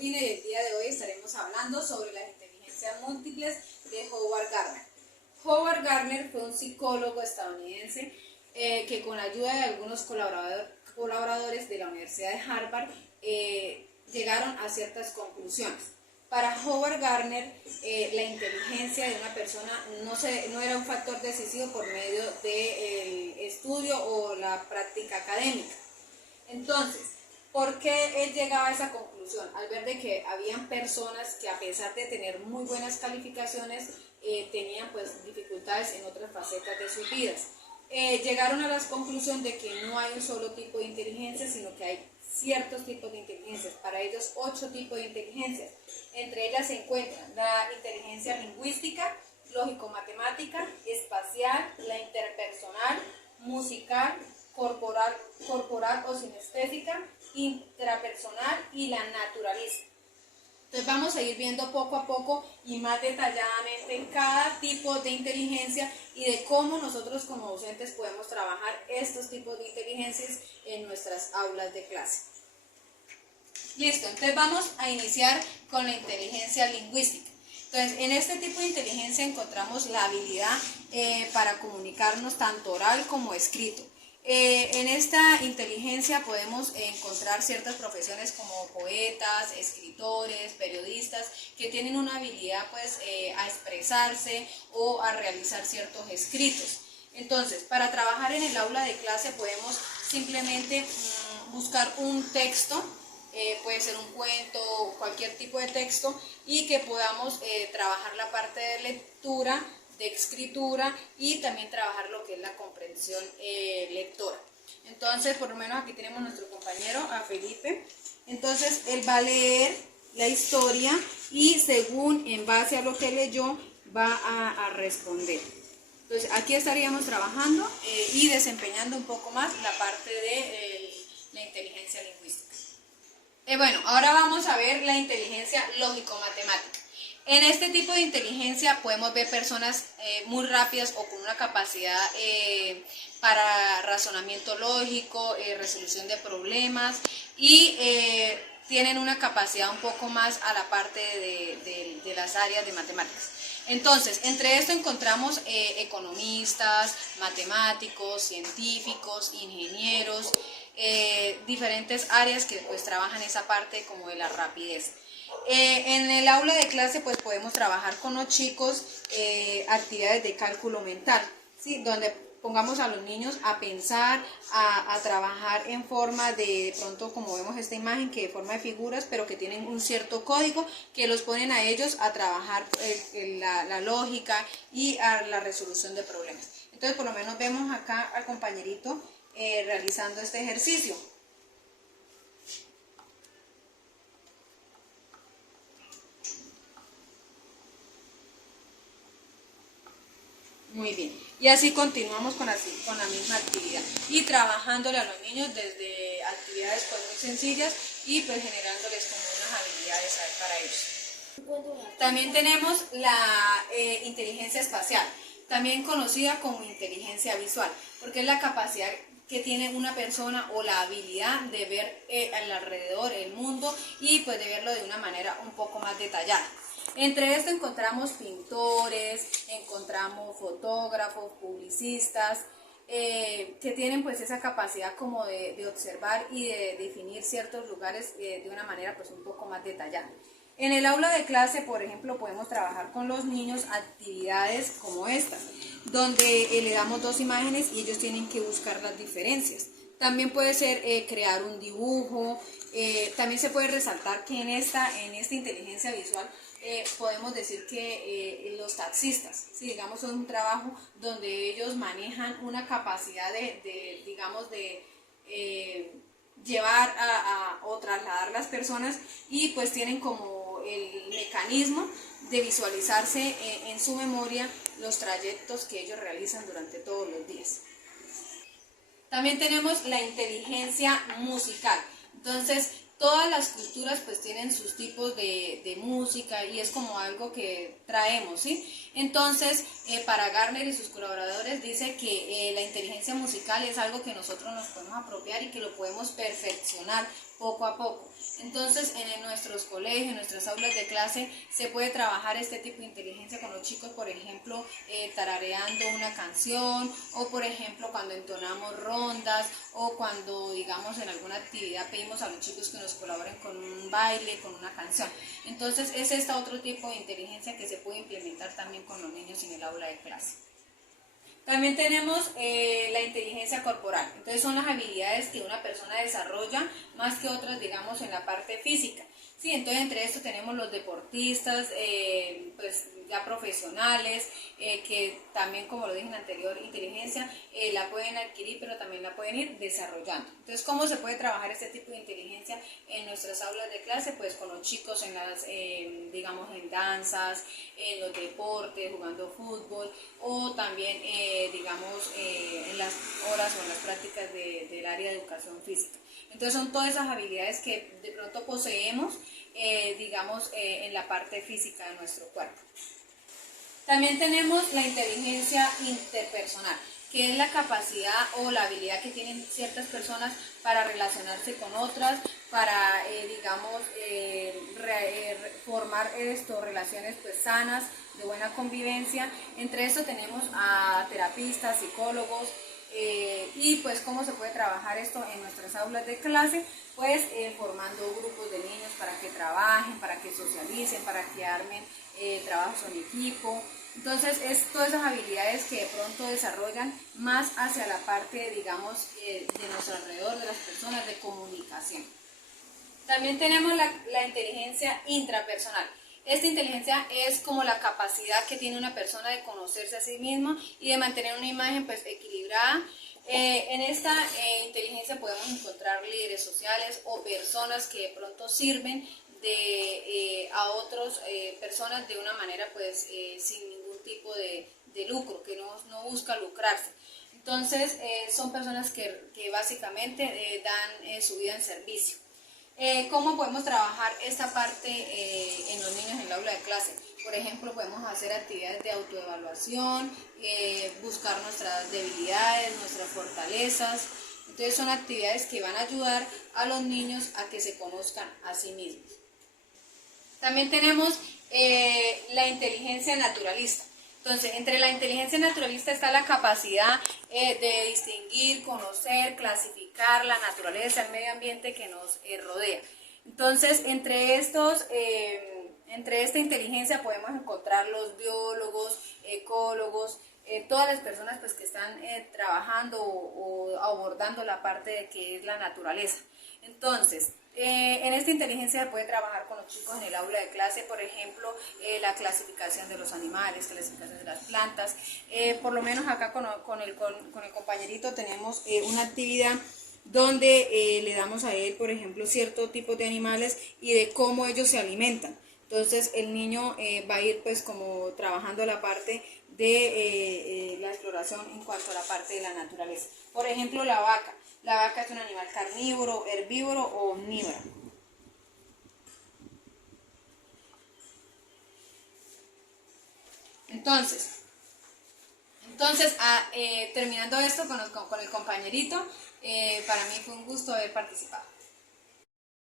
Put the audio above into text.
Ospina y el día de hoy estaremos hablando sobre las inteligencias múltiples de Howard Gardner. Howard Gardner fue un psicólogo estadounidense que con ayuda de algunos colaboradores de la Universidad de Harvard llegaron a ciertas conclusiones. Para Howard Gardner, la inteligencia de una persona no era un factor decisivo por medio del estudio o la práctica académica. Entonces, ¿por qué él llegaba a esa conclusión? Al ver de que habían personas que a pesar de tener muy buenas calificaciones, tenían pues dificultades en otras facetas de sus vidas. Llegaron a la conclusión de que no hay un solo tipo de inteligencia, sino que hay ciertos tipos de inteligencias. Para ellos, 8 tipos de inteligencias. Entre ellas se encuentran la inteligencia lingüística, lógico-matemática, espacial, la interpersonal, musical, corporal o sinestésica, intrapersonal y la naturalista. Entonces vamos a ir viendo poco a poco y más detalladamente cada tipo de inteligencia y de cómo nosotros como docentes podemos trabajar estos tipos de inteligencias en nuestras aulas de clase. Listo, entonces vamos a iniciar con la inteligencia lingüística. Entonces, en este tipo de inteligencia encontramos la habilidad para comunicarnos tanto oral como escrito. En esta inteligencia podemos encontrar ciertas profesiones como poetas, escritores, periodistas, que tienen una habilidad pues, a expresarse o a realizar ciertos escritos. Entonces, para trabajar en el aula de clase podemos simplemente buscar un texto, puede ser un cuento o cualquier tipo de texto, y que podamos trabajar la parte de lectura, de escritura y también trabajar lo que es la comprensión lectora. Entonces, por lo menos aquí tenemos nuestro compañero, a Felipe. Entonces, él va a leer la historia y según, en base a lo que leyó, va a responder. Entonces, aquí estaríamos trabajando y desempeñando un poco más la parte de la inteligencia lingüística. Bueno, ahora vamos a ver la inteligencia lógico-matemática. En este tipo de inteligencia podemos ver personas muy rápidas o con una capacidad para razonamiento lógico, resolución de problemas y tienen una capacidad un poco más a la parte de las áreas de matemáticas. Entonces, entre esto encontramos economistas, matemáticos, científicos, ingenieros, diferentes áreas que pues trabajan esa parte como de la rapidez. En el aula de clase pues podemos trabajar con los chicos actividades de cálculo mental, ¿sí? Donde pongamos a los niños a pensar, a trabajar en forma de pronto como vemos esta imagen, que de forma de figuras, pero que tienen un cierto código que los ponen a ellos a trabajar la lógica y a la resolución de problemas. Entonces por lo menos vemos acá al compañerito realizando este ejercicio. Muy bien, y así continuamos con la misma actividad y trabajándole a los niños desde actividades pues muy sencillas y pues generándoles como unas habilidades para ellos. También tenemos la inteligencia espacial, también conocida como inteligencia visual, porque es la capacidad que tiene una persona o la habilidad de ver alrededor, el mundo, y pues de verlo de una manera un poco más detallada. Entre esto encontramos pintores, encontramos fotógrafos, publicistas, que tienen pues esa capacidad como de observar y de definir ciertos lugares de una manera pues un poco más detallada. En el aula de clase, por ejemplo, podemos trabajar con los niños actividades como estas, donde le damos 2 imágenes y ellos tienen que buscar las diferencias. También puede ser crear un dibujo, también se puede resaltar que en esta inteligencia visual podemos decir que los taxistas, ¿sí? Digamos, es un trabajo donde ellos manejan una capacidad de llevar o trasladar las personas y pues tienen como el mecanismo de visualizarse en su memoria los trayectos que ellos realizan durante todos los días. También tenemos la inteligencia musical. Entonces, todas las culturas pues tienen sus tipos de música y es como algo que traemos, ¿sí? Entonces, para Gardner y sus colaboradores dice que la inteligencia musical es algo que nosotros nos podemos apropiar y que lo podemos perfeccionar poco a poco. Entonces, en nuestros colegios, en nuestras aulas de clase, se puede trabajar este tipo de inteligencia con los chicos, por ejemplo, tarareando una canción, o por ejemplo, cuando entonamos rondas, o cuando, digamos, en alguna actividad pedimos a los chicos que nos colaboren con un baile, con una canción. Entonces, es este otro tipo de inteligencia que se puede implementar también con los niños en el aula de clase. También tenemos la inteligencia corporal. Entonces son las habilidades que una persona desarrolla más que otras, digamos, en la parte física. Sí, entonces entre esto tenemos los deportistas, pues ya profesionales, que también, como lo dije en la anterior inteligencia, la pueden adquirir, pero también la pueden ir desarrollando. Entonces, ¿cómo se puede trabajar este tipo de inteligencia en nuestras aulas de clase? Pues con los chicos en las, digamos, en danzas, en los deportes, jugando fútbol, o también, digamos, en las horas o en las prácticas del área de educación física. Entonces son todas esas habilidades que de pronto poseemos, digamos, en la parte física de nuestro cuerpo. También tenemos la inteligencia interpersonal, que es la capacidad o la habilidad que tienen ciertas personas para relacionarse con otras, para, digamos, formar relaciones pues, sanas, de buena convivencia. Entre eso tenemos a terapistas, psicólogos, y pues cómo se puede trabajar esto en nuestras aulas de clase, pues formando grupos de niños para que trabajen, para que socialicen, para que armen trabajos en equipo. Entonces es todas esas habilidades que de pronto desarrollan más hacia la parte, digamos, de nuestro alrededor, de las personas, de comunicación. También tenemos la inteligencia intrapersonal. Esta inteligencia es como la capacidad que tiene una persona de conocerse a sí misma y de mantener una imagen pues equilibrada. En esta inteligencia podemos encontrar líderes sociales o personas que de pronto sirven a otras personas de una manera pues sin ningún tipo de lucro, que no busca lucrarse. Entonces son personas que básicamente dan su vida en servicio. ¿Cómo podemos trabajar esta parte en los niños en el aula de clase? Por ejemplo, podemos hacer actividades de autoevaluación, buscar nuestras debilidades, nuestras fortalezas. Entonces son actividades que van a ayudar a los niños a que se conozcan a sí mismos. También tenemos la inteligencia naturalista. Entonces, entre la inteligencia naturalista está la capacidad de distinguir, conocer, clasificar la naturaleza, el medio ambiente que nos rodea. Entonces, entre esta inteligencia podemos encontrar los biólogos, ecólogos, todas las personas pues, que están trabajando o abordando la parte de que es la naturaleza. Entonces, en esta inteligencia se puede trabajar con los chicos en el aula de clase, por ejemplo, la clasificación de los animales, clasificación de las plantas. Por lo menos acá con el compañerito tenemos una actividad donde le damos a él, por ejemplo, cierto tipo de animales y de cómo ellos se alimentan. Entonces el niño va a ir pues como trabajando la parte de la exploración en cuanto a la parte de la naturaleza. Por ejemplo, la vaca. La vaca es un animal carnívoro, herbívoro o omnívoro. Entonces terminando esto con el compañerito, para mí fue un gusto haber participado.